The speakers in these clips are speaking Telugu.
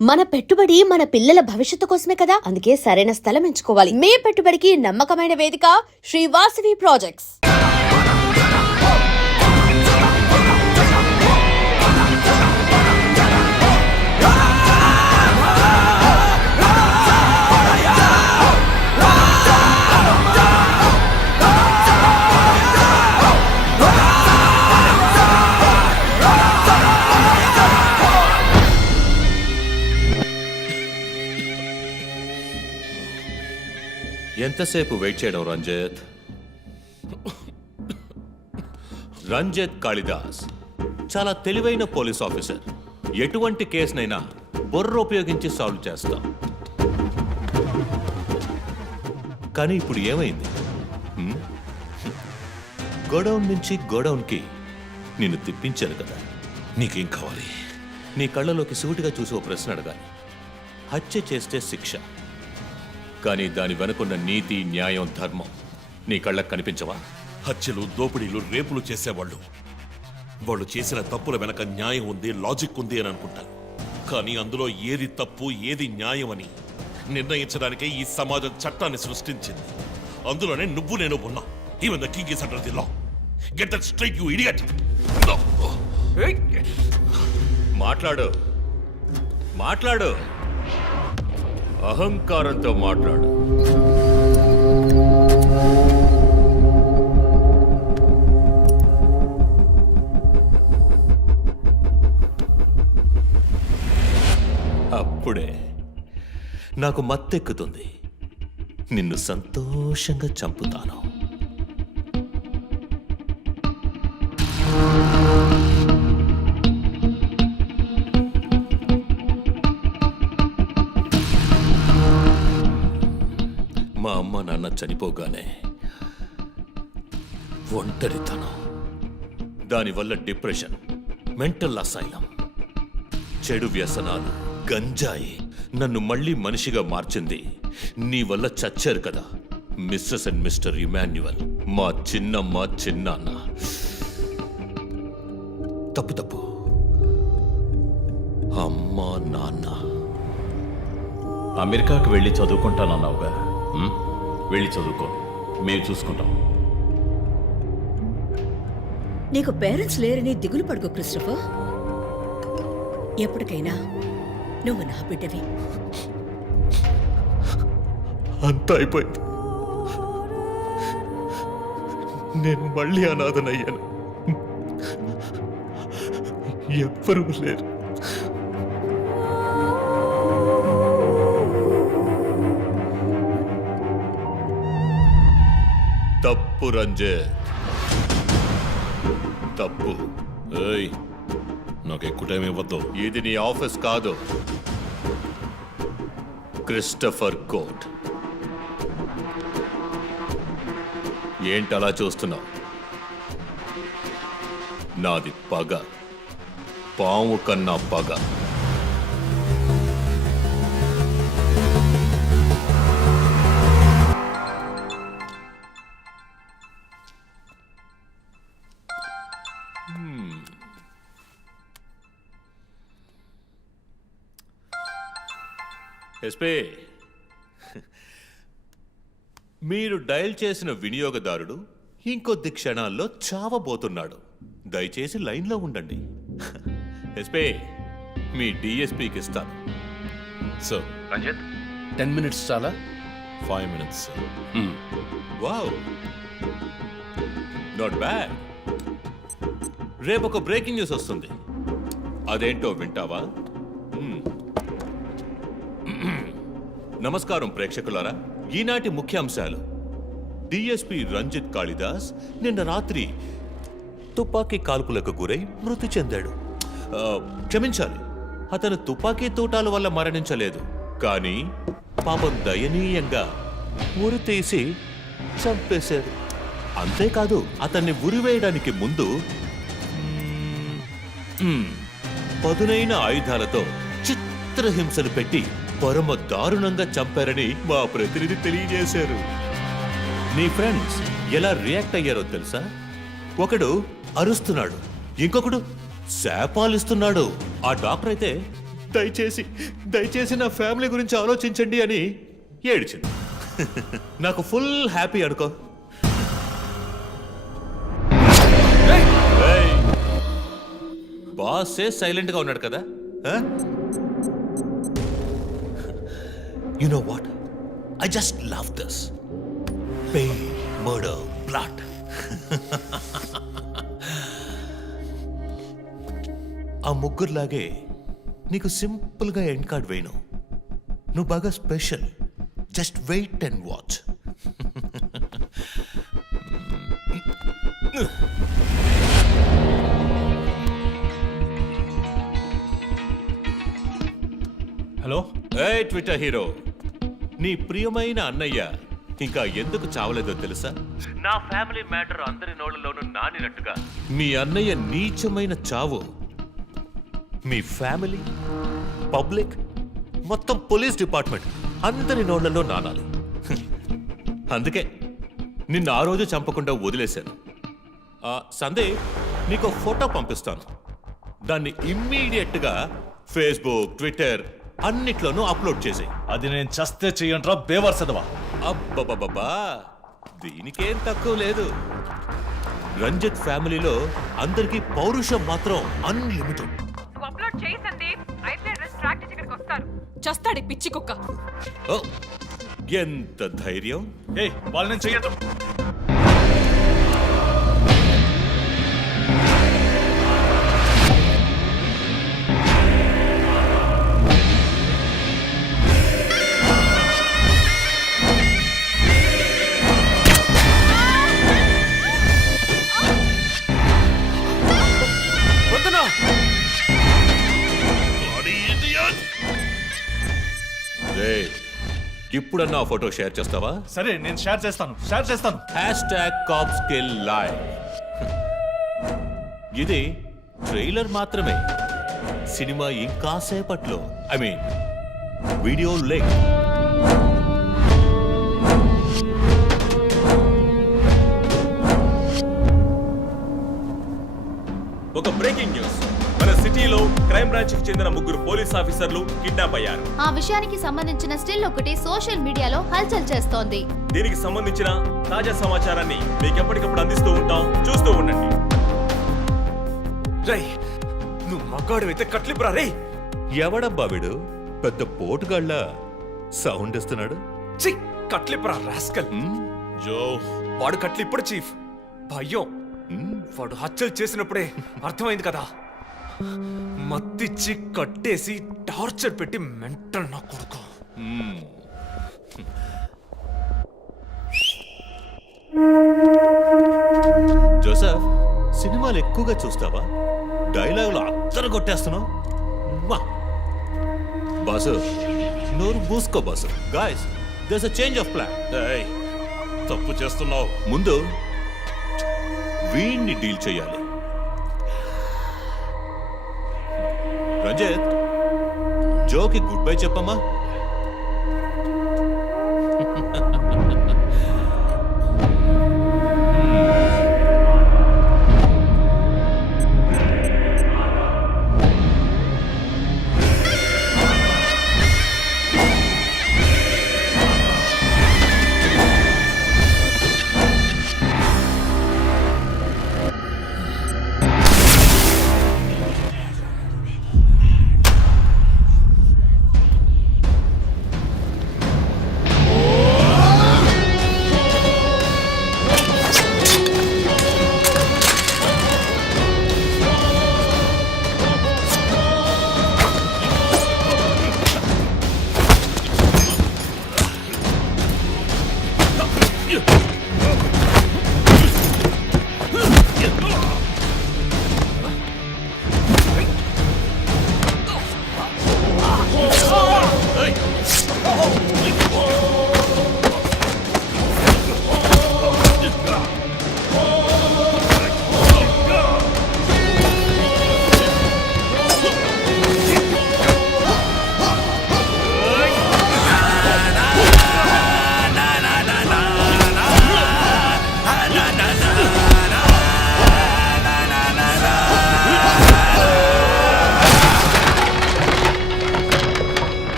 మన పెట్టుబడి మన పిల్లల భవిష్యత్తు కోసమే కదా, అందుకే సరైన స్థలం ఎంచుకోవాలి. మీ పెట్టుబడికి నమ్మకమైన వేదిక శ్రీ వాసవి ప్రాజెక్ట్స్. ఎంతసేపు వెయిట్ చేయడం రంజిత్? రంజిత్ కాళిదాస్ చాలా తెలివైన పోలీస్ ఆఫీసర్. ఎటువంటి కేసునైనా బుర్ర ఉపయోగించి సాల్వ్ చేస్తాం. కానీ ఇప్పుడు ఏమైంది? గోడౌన్ నుంచి గోడౌన్కి నిన్ను తిప్పించాను కదా, నీకేం కావాలి? నీ కళ్ళలోకి సూటిగా చూసి ఓ ప్రశ్న అడగాలి. హత్య చేస్తే శిక్ష, కానీ దాని వెనుకున్న నీతి, న్యాయం, ధర్మం నీ కళ్ళకు కనిపించవా? హత్యలు, దోపిడీలు, రేపులు చేసేవాళ్ళు వాళ్ళు చేసిన తప్పుల వెనక న్యాయం ఉంది, లాజిక్ ఉంది అని అనుకుంటారు. కానీ అందులో ఏది తప్పు, ఏది న్యాయం అని నిర్ణయించడానికే ఈ సమాజం చట్టాన్ని సృష్టించింది. అందులోనే నువ్వు నేను ఉన్నా. Even the king is under the law. Get that straight, you idiot. మాట్లాడు, మాట్లాడు, అహంకారంతో మాట్లాడు. అప్పుడే నాకు మత్తెక్కుతుంది. నిన్ను సంతోషంగా చంపుతాను. మా అమ్మ నాన్న చనిపోగానే ఒంటరితనం, దానివల్ల డిప్రెషన్, మెంటల్ అసైలం, చెడు వ్యసనాలు, గంజాయి నన్ను మళ్ళీ మనిషిగా మార్చింది. నీ వల్ల చచ్చారు కదా మిస్సెస్ అండ్ మిస్టర్ ఇమాన్యువల్, మా చిన్నమ్మ, చిన్నాన్న. తప్పు తప్పు, అమ్మ నాన్న. అమెరికాకు వెళ్ళి చదువుకుంటానన్నావుగా, వెళ్ళి చదువుకో, మేము చూసుకుంటాం. నీకు పేరెంట్స్ లేరని దిగులు పడుకో క్రిస్టఫర్. ఎప్పటికైనా నువ్వు నా బిడ్డవి. అంతా అయిపోయింది. నేను మళ్ళీ అనాథనయ్యాను. ఎవ్వరూ లేరు. తప్పు రంజిత్, తప్పు. ఏయ్, నాకు ఎక్కువ టైం ఇవ్వద్దు. ఇది నీ ఆఫీస్ కాదు, క్రిస్టఫర్ కోర్ట్. ఏంటలా చూస్తున్నావు? నాది పగ, పాము కన్నా పగ. ఎస్పీ, మీరు డయల్ చేసిన వినియోగదారుడు ఇంకొద్ది క్షణాల్లో చావబోతున్నాడు. దయచేసి లైన్లో ఉండండి. ఎస్పీ, మీ డిఎస్పీకి ఇస్తాను. సార్, రంజిత్, 10 minutes చాలా? 5 minutes. Wow, not bad. రేపు ఒక బ్రేకింగ్ న్యూస్ వస్తుంది. అదేంటో వింటావా? నమస్కారం ప్రేక్షకులారా. ఈనాటి ముఖ్యాంశాలు: డిఎస్పీ రంజిత్ కాళిదాస్ నిన్న రాత్రి తుపాకీ కాల్పులకు గురై మృతి చెందాడు. క్షమించాలి, అతను తుపాకీ తూటాల వల్ల మరణించలేదు, కానీ పాపం దయనీయంగా ఉరి తీసి చంపేశారు. అంతేకాదు, అతన్ని ఉరివేయడానికి ముందు పదునైన ఆయుధాలతో చిత్రహింసలు పెట్టి పరమ దారుణంగా చంపారని మా ప్రతినిధి తెలియజేశారు. నీ ఫ్రెండ్స్ ఎలా రియాక్ట్ అయ్యారో తెలుసా? ఒకడు అరుస్తున్నాడు, ఇంకొకడు శాపాలిస్తున్నాడు. ఆ డాక్టర్ అయితే దయచేసి దయచేసి నా ఫ్యామిలీ గురించి ఆలోచించండి అని ఏడ్చింది. నాకు ఫుల్ హ్యాపీ అనుకో. బాసే సైలెంట్ గా ఉన్నాడు కదా. You know what, I just love this pain, murder, blood. ఆ ముగ్గురులాగే నీకు సింపుల్ గా ఎండ్ కార్డ్ వేయను. నువ్వు బాగా special. Just wait and watch. Hello. ఏ ట్విట్టర్ హీరో, నీ ప్రియమైన అన్నయ్య ఇంకా ఎందుకు చావలేదో తెలుసా? నా ఫ్యామిలీ మ్యాటర్ అందరి నోళ్ళలోనూ నానినట్టుగా మీ అన్నయ్య నీచమైన చావు మీ ఫ్యామిలీ, పబ్లిక్, మొత్తం పోలీస్ డిపార్ట్మెంట్ అందరి నోళ్లలో నానాలి. అందుకే నిన్ను ఆ రోజు చంపకుండా వదిలేశాను. సందేహ్, నీకు ఫోటో పంపిస్తాను. దాన్ని ఇమ్మీడియట్గా ఫేస్బుక్, ట్విట్టర్ అన్నిట్లోనూ అప్లోడ్ చేసేయి. అది నేను చస్తే చెయ్యంట్రా బేవర్సదవా. అబ్బబ్బబ్బా, దీనికేం తక్కువ లేదు. రంజిత్ ఫ్యామిలీలో అందరికీ పౌరుషం మాత్రం అన్లిమిటెడ్. అప్లోడ్ చేయి సందీప్. అయితే ట్రాక్ చేసి ఇక్కడికి వస్తారు. చస్తాడు ఈ పిచ్చి కుక్క. ఓ, ఎంత ధైర్యం! ఏయ్, వాళ్ళని చెయ్యదు. ఇప్పుడన్నా ఫోటో షేర్ చేస్తావా? సరే, నేను షేర్ చేస్తాను. #CopsKillLive. ఇది ట్రైలర్ మాత్రమే. సినిమా ఇంకా సేపట్లో, ఐ మీన్ వీడియో లింక్. ఒక బ్రేకింగ్ న్యూస్. మన సిటీలో క్రైమ్ బ్రాంచ్ కి చెందిన 3 పోలీస్ ఆఫీసర్లు కిడ్నాప్ అయ్యారు. ఆ విషయానికి సంబంధించిన స్టిల్ ఒకటి సోషల్ మీడియాలో హల్చల్ చేస్తోంది. దీనికి సంబంధించిన తాజా సమాచారాన్ని మీకు ఎప్పటికప్పుడు అందిస్తూ ఉంటాం, చూస్తూ ఉండండి. రై, నువ్వు మగాడు అయితే కట్లిపురా రే. ఎవడబ్బా వీడు పెద్ద పోటుగాళ్ళ సౌండ్ ఇస్తున్నాడు? చి, కట్లిపురా రాస్కల్. జో, వాడు కట్లిప్పుడు చీఫ్. భయం. వాడు హత్యలు చేసినప్పుడే అర్థమైంది కదా. మత్తిచ్చి కట్టేసి టార్చర్ పెట్టి మెంటల్ నా కొడుకు. జోసెఫ్, సినిమాలు ఎక్కువగా చూస్తావా? డైలాగులు అత్తరు కొట్టేస్తున్నావు. బాసు, నోరు మూసుకో boss. Guys, there's a change of plan. ఏయ్, తప్పు చేస్తున్నావు. ముందు వీణ్ణి డీల్ చేయాలి. రంజిత్, జోకి గుడ్ బై చెప్పమ్మా.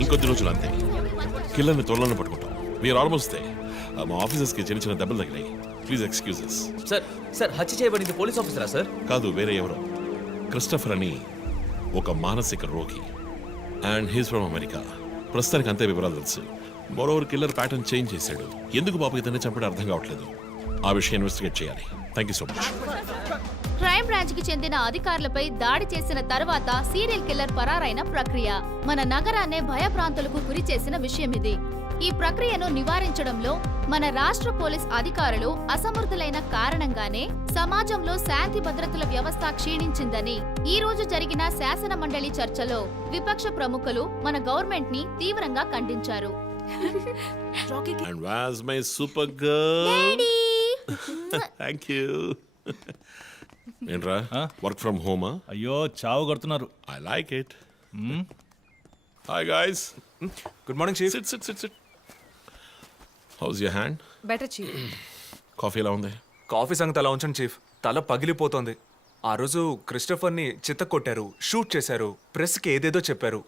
ఇంకొద్ది రోజులు అంతే కిల్లర్ని త్వరలోనే పట్టుకుంటాం వీఆర్ ఆల్మోస్ట్ మా ఆఫీసర్స్కి చిన్న చిన్న దెబ్బలు తగిలాయి ప్లీజ్ ఎక్స్క్యూజెస్. సార్ హత్య చేయబడింది పోలీస్ ఆఫీసరా సార్? కాదు, వేరే ఎవరో క్రిస్టఫర్ అని ఒక మానసిక రోగి అండ్ హీస్ ఫ్రమ్ అమెరికా. ప్రస్తుతానికి అంతే వివరాలు తెలుసు. మరోవర్ కిల్లర్ ప్యాటర్న్ చేంజ్ చేశాడు. ఎందుకు బాబు ఇతన్ని చంపడం అర్థం కావట్లేదు. ఆ విషయం ఇన్వెస్టిగేట్ చేయాలి. Thank you so much. Crime branch కి చెందిన అధికారులపై దాడి చేసిన తర్వాత సీరియల్ కిల్లర్ పరారైన ప్రక్రియ మన నగరాన్నే భయభ్రాంతులకు గురి చేసిన విషయం ఇది. ఈ ప్రక్రియను నివారించడంలో మన రాష్ట్ర పోలీస్ అధికారులు అసమర్థులైన కారణంగానే సమాజంలో శాంతి భద్రతల వ్యవస్థ క్షీణించిందని ఈ రోజు జరిగిన శాసన మండలి చర్చలో విపక్ష ప్రముఖులు మన గవర్నమెంట్ ని తీవ్రంగా ఖండించారు. And where's my super girl? Thank you. ఏంట్రా వర్క్ ఫ్రమ్ హోమా? అయ్యో చావు కొడుతున్నారు. I like it. Hi guys. Good morning chief. SIT SIT SIT SIT. House your hand? Better chief. Coffee ఎలా ఉంది? కాఫీ సంగతి అలా ఉంచండి చీఫ్. తల పగిలిపోతోంది. ఆ రోజు క్రిస్టఫర్ని చిత్త కొట్టారు, షూట్ చేశారు, ప్రెస్కి ఏదేదో చెప్పారు.